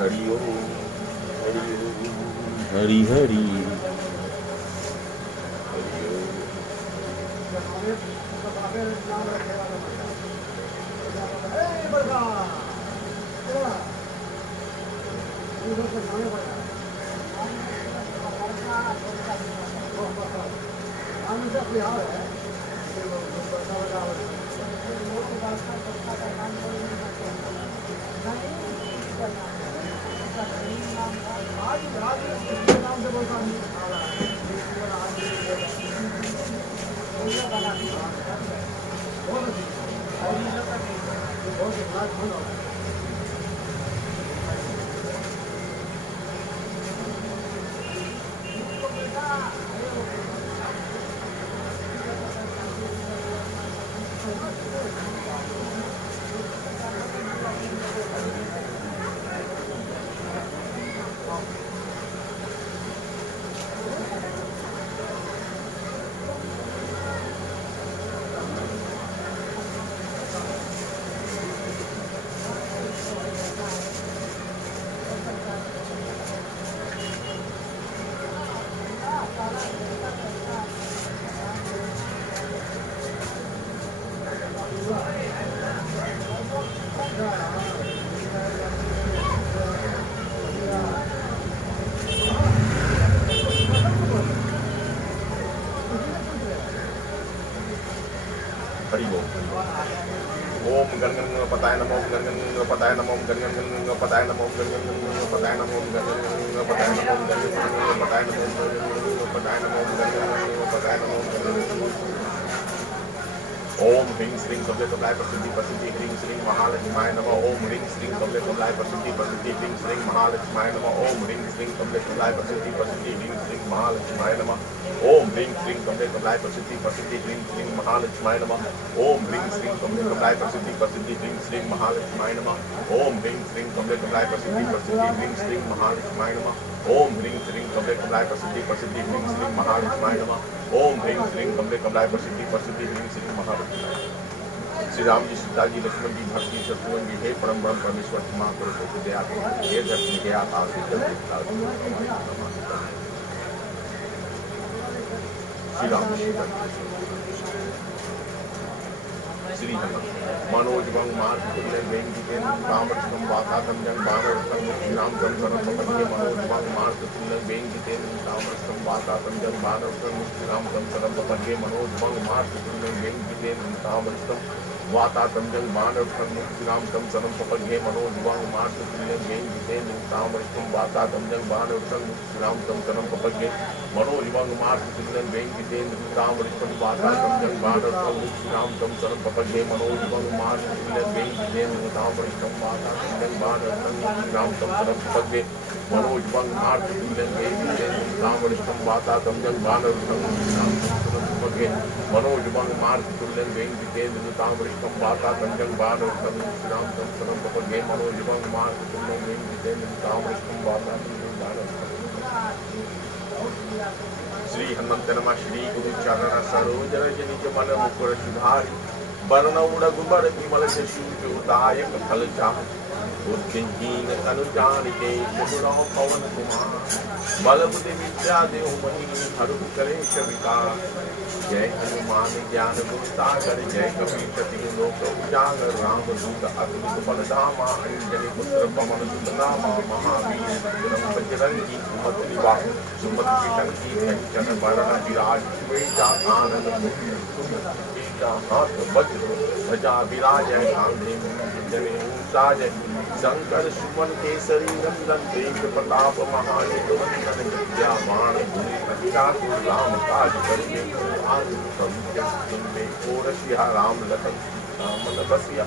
हरि ओम हरि ओम हरि हरि हरि ओम गण गण पताय नमो गण गण पताय नमो गण गण पताय नमो गण गण पताय नमो गण गण पताय नमो गण गण पताय नमो पताय नमो गण गण पताय नमो ओम ह्रीं श्रीं कमले कमलाय प्रसिद्धि प्रसिद्धि ह्रीं श्रीं महालक्ष्माय नमः ओम ह्रीं श्रीं कमले कमलाय प्रसिद्धि प्रसिद्धि ह्रीं श्रीं महालक्ष्माय नमः ओम ह्रीं श्रीं कमले कमलाय प्रसिद्धि प्रसिद्धि ह्रीं श्रीं महालक्ष्माय नमः ओम ह्रीं श्रीं कमले कमलाय प्रसिद्धि प्रसिद्धि ह्रीं श्रीं महालक्ष्माय नमः ओम ह्रीं श्रीं कमले कमलाय प्रसिद्धि प्रसिद्धि ह्रीं श्रीं महालक्ष्माय नमः ओम ह्रीं श्रीं कमले कमलाय प्रसिद्धि प्रसिद्धि ह्रीं श्रीं महालक्ष्माय नमः ओम ह्रीं श्रीं कमले कमलाय प्रसिद्धि प्रसिद्धि ह्रीं श्रीं महालक्ष्माय नमः ओम ह्रीं श्रीं कमले कमलाय प्रसिद्धि प्रसिद्धि ह्रीं श्रीं महालक्ष्माय। श्री राम जी, सीता जी, लक्ष्मण जी, भक्त जी, शत्रुघ्न जी, हे परम ब्रह्म परमेश्वर क्षमा करो तो दया करो, हे दर्शन के आकाश श्री राम श्री मनोजवं मार्गकुले वेंकितेन कामरसं वातातं जं बाणरसं मुक्तिनां तं सरपपन्ये मनोजवं मार्गकुले वेंकितेन कामरसं वातातं जं बाणरसं मुक्तिनां तं सरपपन्ये मनोजवं मार्गकुले वेंकितेन कामरसं वातातं जं बाणरसं मुक्तिनां तं सरपपन्ये मनोजवं मार्गकुले वेंकितेन कामरसं वातातं जं बाणरसं मुक्तिनां तं सरपपन्ये मनोजवं मार्गकुले वेंकितेन कामरसं वातातं जं बाणरसं मुक्तिनां तं सरपपन्ये मनोजवं मार्गकुले वेंकितेन कामरसं वातातं जं बाणरसं मुक्तिनां तं सरपपन्ये मनोजवं मार्गकुले वेंकितेन कामरसं वातातं जं बाणरसं मुक्तिनां तं सरपपन्ये मनोजवं मार्गकुले वेंकितेन कामरसं वातातं जं बाणरसं मुक्तिनां तं सरपपन्ये मनोजवं मार्गकुले वेंकितेन कामरसं वातातं जं बाणरसं। श्री हनुमंत नमः। श्री गुरु चरण सरोज रज निज मन मुकुर सुधारि बरनउँ रघुबर विमल जसु जो दायक फल चाहि बुद्धिहीन तनु जानिके सुमिरौं पवन कुमार बल बुद्धि विद्या देहु महि हरहु कलेश विकार जय हनुमान ज्ञान गुण सागर जय कपीश तिहुँ लोक उजागर रामदूत अतुलित बल धामा अंजनी पुत्र पवन सुत नामा महावीर विक्रम बजरंगी सुमति निवास सुमति विशंकी कंचन बरण विराज सुवेशा आनंद हाथ वज्र ध्वजा विराजय कांधे जने साजय शंकर सुमन केसरी नंदन तेज प्रताप महानिधन विद्यावान गुणी चातुर राम काज करके कोरसिया राम लखन मन बसिया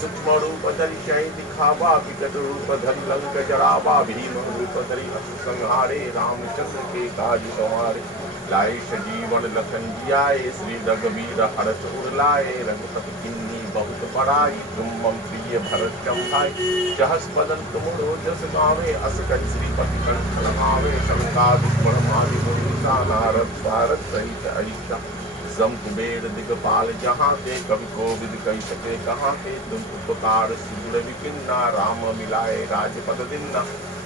सूक्ष्म रूप धरि शय दिखावा विकट रूप धरि लंक जरावा भीम रूप धरि असुर संहारे रामचंद्र के काज संवारे लाए सजीवन लखन जियाए श्री रघुवीर हरष उर लाए रघुपति किन्नी बहुत बड़ाई, तुम मम प्रिय भरत भाई। सहस बदन तुम रोजस गावे, अस कहि श्रीपति कंठ लगावे। शंकादिक ब्रह्मादि मुनीसा, नारद सारद सहित अहिसा। सम कुबेर दिगपाल जहाँ ते, कवि कोविद कही सके कहाँ ते। तुम उपकार सुगुण विपिन्ना, राम मिलाए राजपद दिन्ना।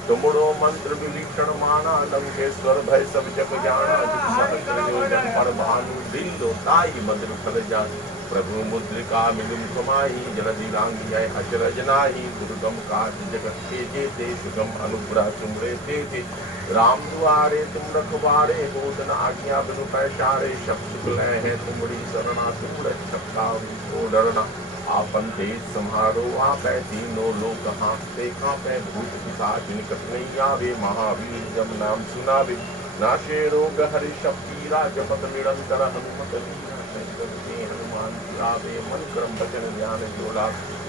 तुमरो मंत्र विभीषण माना, लंकेश्वर भय सब जग जाना। जुग सहस्र योजन पर भानु, दिल ताई मधुर फल जान। प्रभु मुद्रिका मिलुम समाई, जलधि लांघि जय अचरज नाही। दुर्गम काज जगत के जेते, सुगम अनुग्रह तुमरे तेते। राम दुआरे तुम रखवारे, होत न आज्ञा बिनु पैसारे। सब सुख लय है तुमरी सरना, तुम रक्षक काहू को डरना। आपन तेज सम्हारो आपै, तीनों लोक हाँकते कांपै। भूत पिशाच निकट नहीं आवे, महावीर जब नाम सुनावे। नाशे रोग हरि सब पीरा, जपत निरंतर हनुमत वीरा। संकट के हनुमान आवे, मन क्रम वचन ध्यान जोड़ा।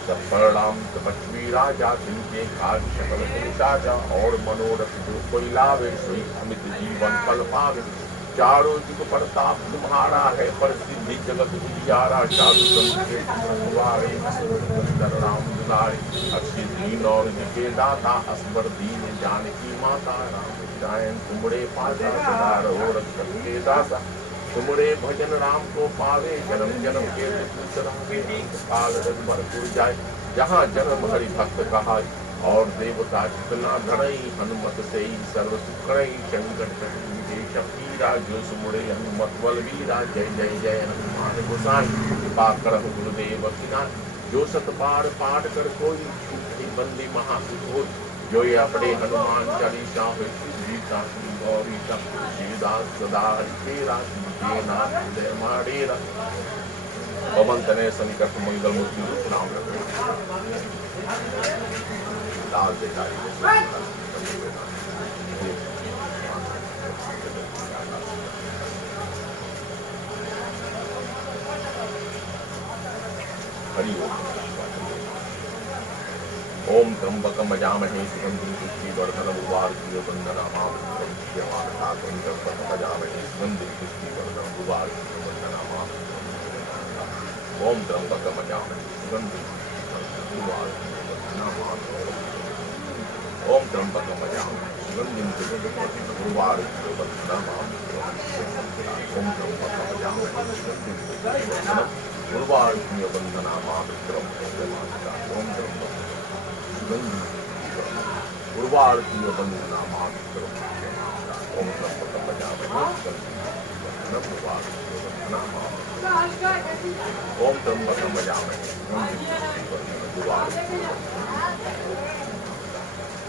सब प्रणाम तपस्वी राजा, तिनके काज सकल तुम साजा। और मनोरथ जो कोई लावे, सोई अमित जीवन फल पावे। चारों जुग प्रताप तुम्हारा है, प्रसिद्धि जगत उजियारा। साधु संत के रखवारे, असुर राम दुलारे। अक्षय दीन और जिके दाता, असबर दीन जानकी माता। राम जायन तुमरे पासा, सदा रहो रक्षक के दासा। तुमरे भजन राम को पावे, जन्म जन्म के दुख बिसरावे। काल रघुबर जाय, जहाँ जन्म हरि भक्त कहाय। और देवता कितना धरई, हनुमत से सर्व सुखरई। संकट कटि शकीरा, जो सुमुड़े हनुमत बल वीरा। जय जय जय हनुमान गोसाई, कृपा करहु गुरुदेव की नाथ। जो सत बार पाठ कर कोई, छूटहि बंदी महासुख होई। जो ये अपने हनुमान चालीसा हुई, गीता की गौरी तप तुलसीदास सदा हरितेरा। के नाथ हृदय माडेरा, पवन तनय संकट मंगल मूर्ति रूप नाम लाल देखाई। हरि ओम त्र्यंबकम यजामहे सुगंधिं पुष्टिवर्धनम् उर्वारुकमिव बन्धनानाम् त्र्यंबकं यजामहे सुगंधिं पुष्टिवर्धनम् उर्वारुकमिव बन्धनानाम्। ओम त्र्यंबकम यजामहे सुगंधिं पुष्टिवर्धनम् उर्वारुकमिव बन्धनानाम्। ओम त्र्यंबकम यजामहे सुगंधिं पुष्टिवर्धनम् उर्वारुकमिव बन्धनानाम्। ओम त्र्यंबकम यजामहे सुगंधिं पुष्टिवर्धनम् उर्वारुकमिव बन्धनानाम्। ओम त्र्यंबकम उर्वारुकमिव बन्धनानाम्। ओम त्र्यंबकम यजामहे ओम त्र्यंबकम यजामहे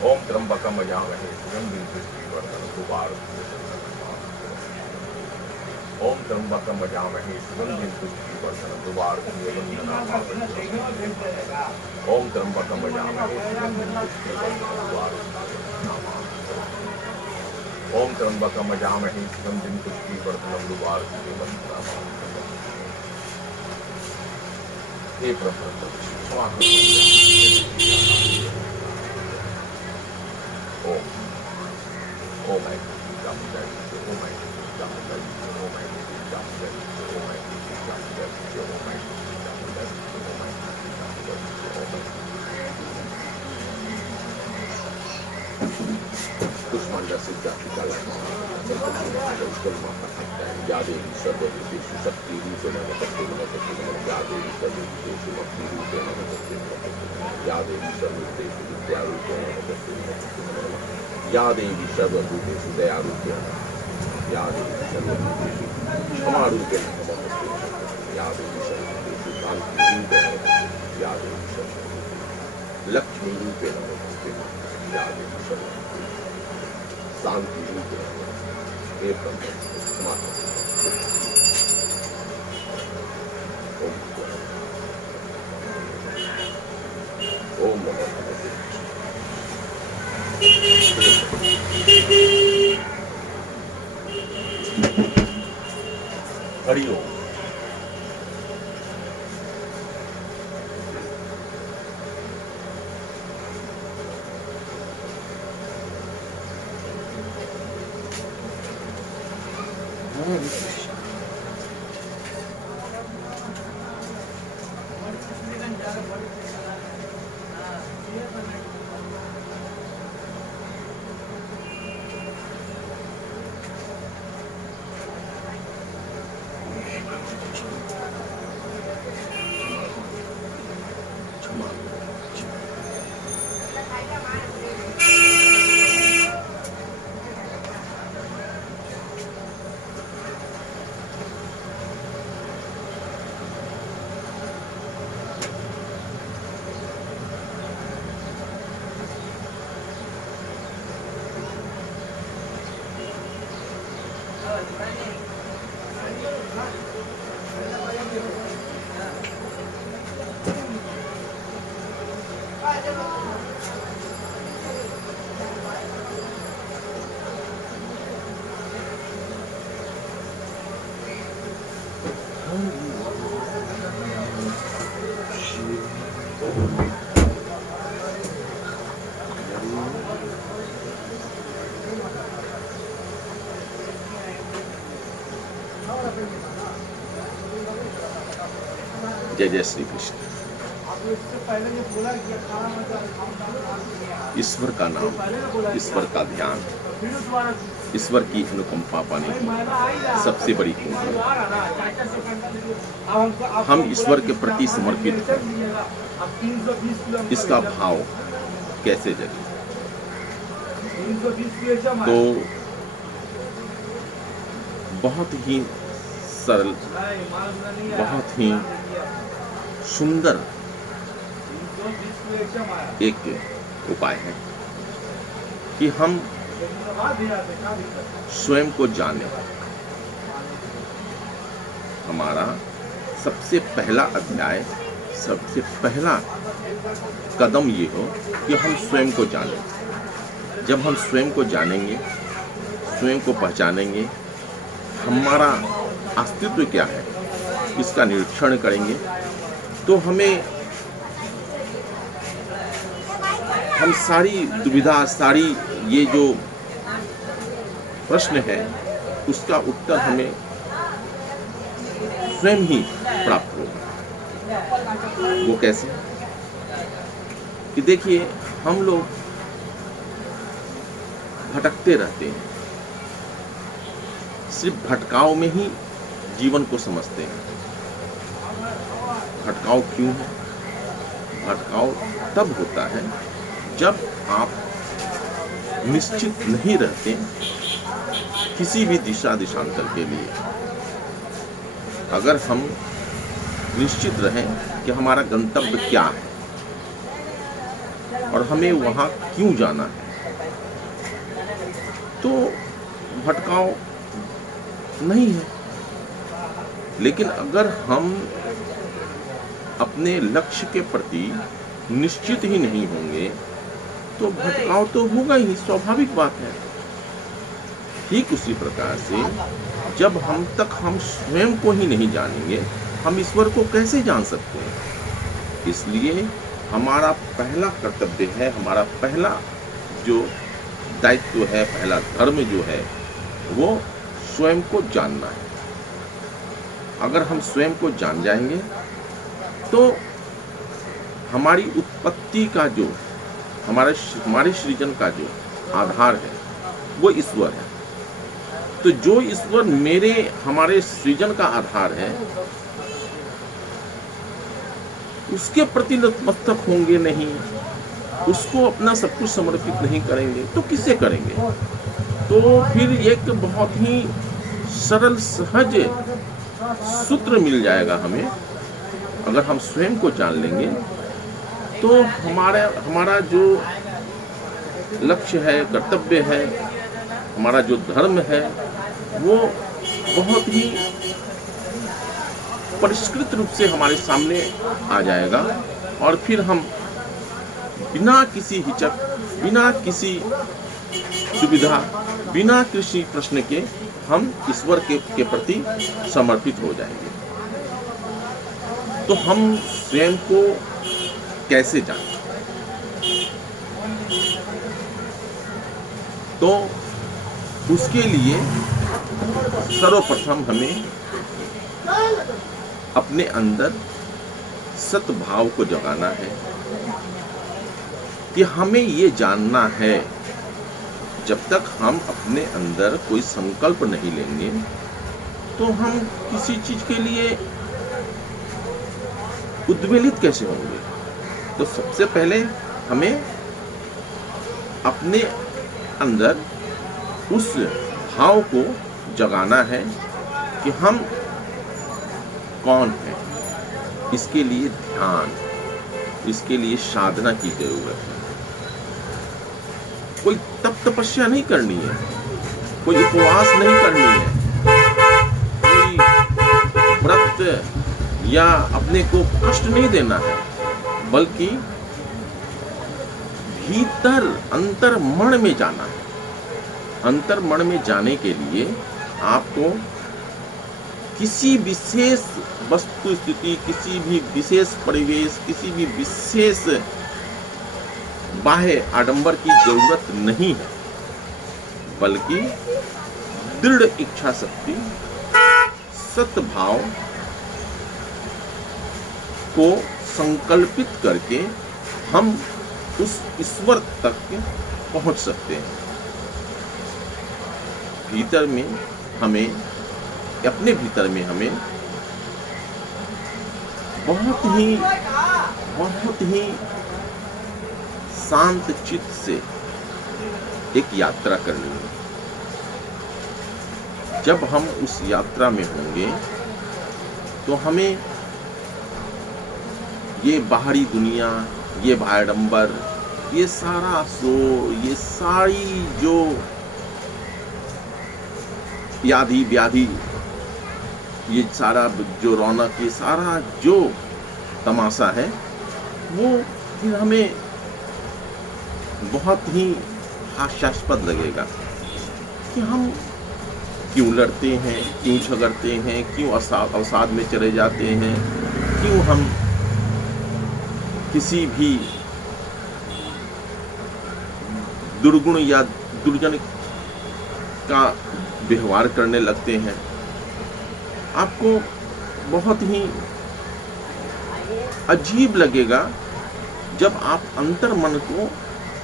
ओम त्र्यंबकम यजामहे सुगंधिं पुष्टिवर्धनम् उर्वारुकमिव। ओम त्र्यंबकम यजामहे सुगंधिं पुष्टिवर्धनम् उर्वारुकमिव बन्धनानाम्। ओम त्र्यंबकम यजामहे सुगंधिं पुष्टिवर्धनम् उर्वारुकमिव। ओम त्र्यंबकम यजामहे सुगंधिं पुष्टिवर्धनम् उर्वारुकमिव बन्धनानाम्। हे प्रभु क्षमा करो। ओम ओम आई जम जय ओम आई जम जय ओम आई जम जय ओम आई जम जय ओम आई जम जय ओम आई जम जय। दुश्मन से जाति का या देवी सर्वभूतेषु शक्तिरूपेण नमस्ते। या देवी सर्वभूतेषु भक्तिरूपेण नमस्ते। या देवी सर्वभूतेषु विद्यारूपेण नमस्ते। या देवी सर्वभूतेषु दयारूपेण। या देवी सर्वभूतेषु क्षमारूपेण नमस्ते। या देवी सर्वभूतेषु शान्तिरूपेण नमस्ते। या देवी सर्वभूतेषु लक्ष्मीरूपेण नमस्ते। या देवी सर्वभूतेषु शान्तिरूपेण नमस्ते। हे प्रभु क्षमा करो। ओम नमो भगवते हरि ओम। जय जय श्री कृष्ण। ईश्वर का नाम, ईश्वर का ध्यान, ईश्वर की अनुकंपा पाने की सबसे बड़ी कुंजी। हम ईश्वर के प्रति समर्पित हैं, इसका भाव कैसे जगे? तो बहुत ही सरल, बहुत ही सुंदर एक उपाय है कि हम स्वयं को जानें। हमारा सबसे पहला अध्याय, सबसे पहला कदम ये हो कि हम स्वयं को जानें। जब हम स्वयं को जानेंगे, स्वयं को पहचानेंगे, हमारा अस्तित्व क्या है इसका निरीक्षण करेंगे, तो हम सारी दुविधा, सारी ये जो प्रश्न है उसका उत्तर हमें स्वयं ही प्राप्त होगा। वो कैसे? कि देखिए, हम लोग भटकते रहते हैं, सिर्फ भटकाव में ही जीवन को समझते हैं। भटकाव क्यों है? भटकाव तब होता है जब आप निश्चित नहीं रहते किसी भी दिशांतर के लिए। अगर हम निश्चित रहें कि हमारा गंतव्य क्या है और हमें वहाँ क्यों जाना है, तो भटकाव नहीं है। लेकिन अगर हम अपने लक्ष्य के प्रति निश्चित ही नहीं होंगे तो भटकाव तो होगा ही, स्वाभाविक बात है। ठीक उसी प्रकार से जब हम स्वयं को ही नहीं जानेंगे, हम ईश्वर को कैसे जान सकते हैं? इसलिए हमारा पहला कर्तव्य है, हमारा पहला जो दायित्व है, पहला धर्म जो है, वो स्वयं को जानना है। अगर हम स्वयं को जान जाएंगे तो हमारी उत्पत्ति का जो, हमारे सृजन का जो आधार है वो ईश्वर है। तो जो ईश्वर हमारे सृजन का आधार है, उसके प्रति नतमस्तक होंगे नहीं, उसको अपना सब कुछ समर्पित नहीं करेंगे तो किसे करेंगे? तो फिर एक बहुत ही सरल, सहज सूत्र मिल जाएगा हमें। अगर हम स्वयं को जान लेंगे तो हमारा जो लक्ष्य है, कर्तव्य है, हमारा जो धर्म है, वो बहुत ही परिष्कृत रूप से हमारे सामने आ जाएगा। और फिर हम बिना किसी हिचक, बिना किसी दुविधा, बिना किसी प्रश्न के हम ईश्वर के प्रति समर्पित हो जाएंगे। तो हम स्वयं को कैसे जानें? तो उसके लिए सर्वप्रथम हमें अपने अंदर सद्भाव को जगाना है कि हमें ये जानना है। जब तक हम अपने अंदर कोई संकल्प नहीं लेंगे तो हम किसी चीज के लिए उद्वेलित कैसे होंगे? तो सबसे पहले हमें अपने अंदर उस भाव को जगाना है कि हम कौन हैं। इसके लिए ध्यान, इसके लिए साधना की जरूरत है। कोई तप तपस्या नहीं करनी है, कोई उपवास नहीं करनी है, या अपने को कष्ट नहीं देना है, बल्कि भीतर अंतर्मन में जाना है। अंतर्मन में जाने के लिए आपको किसी विशेष वस्तु स्थिति, किसी भी विशेष परिवेश, किसी भी विशेष बाह्य आडंबर की जरूरत नहीं है, बल्कि दृढ़ इच्छा शक्ति, सद्भाव को संकल्पित करके हम उस ईश्वर तक पहुंच सकते हैं। भीतर में हमें, अपने भीतर में हमें बहुत ही शांत चित्त से एक यात्रा करनी है। जब हम उस यात्रा में होंगे तो हमें ये बाहरी दुनिया, ये भायडंबर, ये सारा शोर, ये सारी जो यादि व्याधि, ये सारा जो रौनक, ये सारा जो तमाशा है, वो फिर हमें बहुत ही हास्यास्पद लगेगा कि हम क्यों लड़ते हैं, क्यों झगड़ते हैं, क्यों अवसाद में चले जाते हैं, क्यों हम किसी भी दुर्गुण या दुर्जन का व्यवहार करने लगते हैं। आपको बहुत ही अजीब लगेगा जब आप अंतर्मन को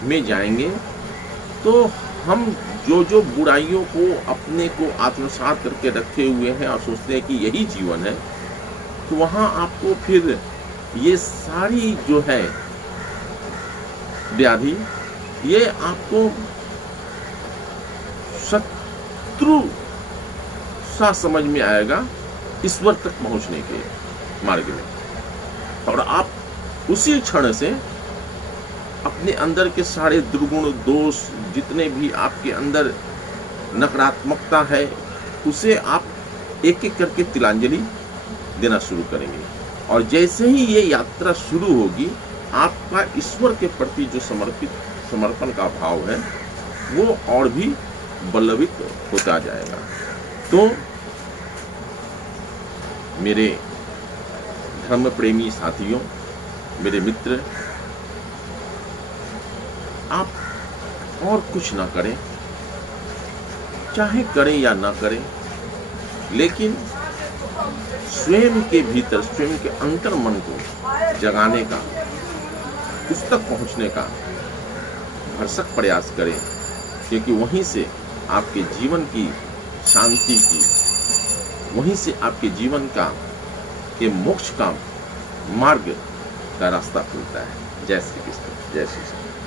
में जाएंगे, तो हम जो बुराइयों को अपने को आत्मसात करके रखे हुए हैं और सोचते हैं कि यही जीवन है, तो वहाँ आपको फिर ये सारी जो है व्याधि, ये आपको शत्रु सा समझ में आएगा ईश्वर तक पहुंचने के मार्ग में। और आप उसी क्षण से अपने अंदर के सारे दुर्गुण, दोष, जितने भी आपके अंदर नकारात्मकता है, उसे आप एक एक करके तिलांजलि देना शुरू करेंगे। और जैसे ही ये यात्रा शुरू होगी, आपका ईश्वर के प्रति जो समर्पण का भाव है, वो और भी बलवित होता जाएगा। तो मेरे धर्म प्रेमी साथियों, मेरे मित्र, आप और कुछ ना करें, चाहे करें या ना करें, लेकिन स्वयं के भीतर, स्वयं के अंतर्मन को जगाने का, उस तक पहुंचने का भरसक प्रयास करें, क्योंकि वहीं से आपके जीवन की शांति की, वहीं से आपके जीवन का के मोक्ष का मार्ग का रास्ता खुलता है। जय श्री कृष्ण, जय श्री कृष्ण।